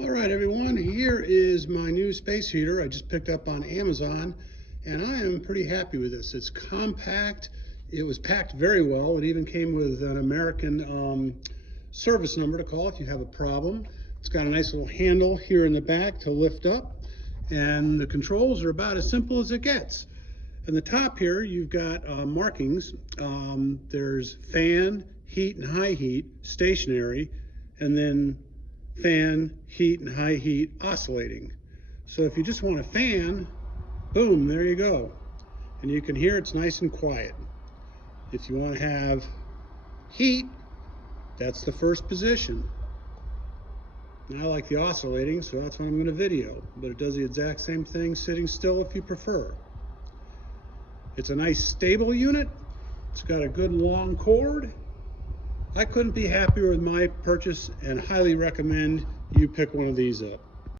All right, everyone, here is my new space heater I just picked up on Amazon, and I am pretty happy with this. It's compact. It was packed very well. It even came with an American service number to call if you have a problem. It's got a nice little handle here in the back to lift up, and the controls are about as simple as it gets. In the top here, you've got markings. There's fan, heat, and high heat, stationary, and then fan, heat, and high heat, oscillating. So if you just want a fan, boom, there you go. And you can hear it's nice and quiet. If you want to have heat, that's the first position. And I like the oscillating, so that's what I'm going to video. But it does the exact same thing sitting still if you prefer. It's a nice stable unit. It's got a good long cord. I couldn't be happier with my purchase and highly recommend you pick one of these up.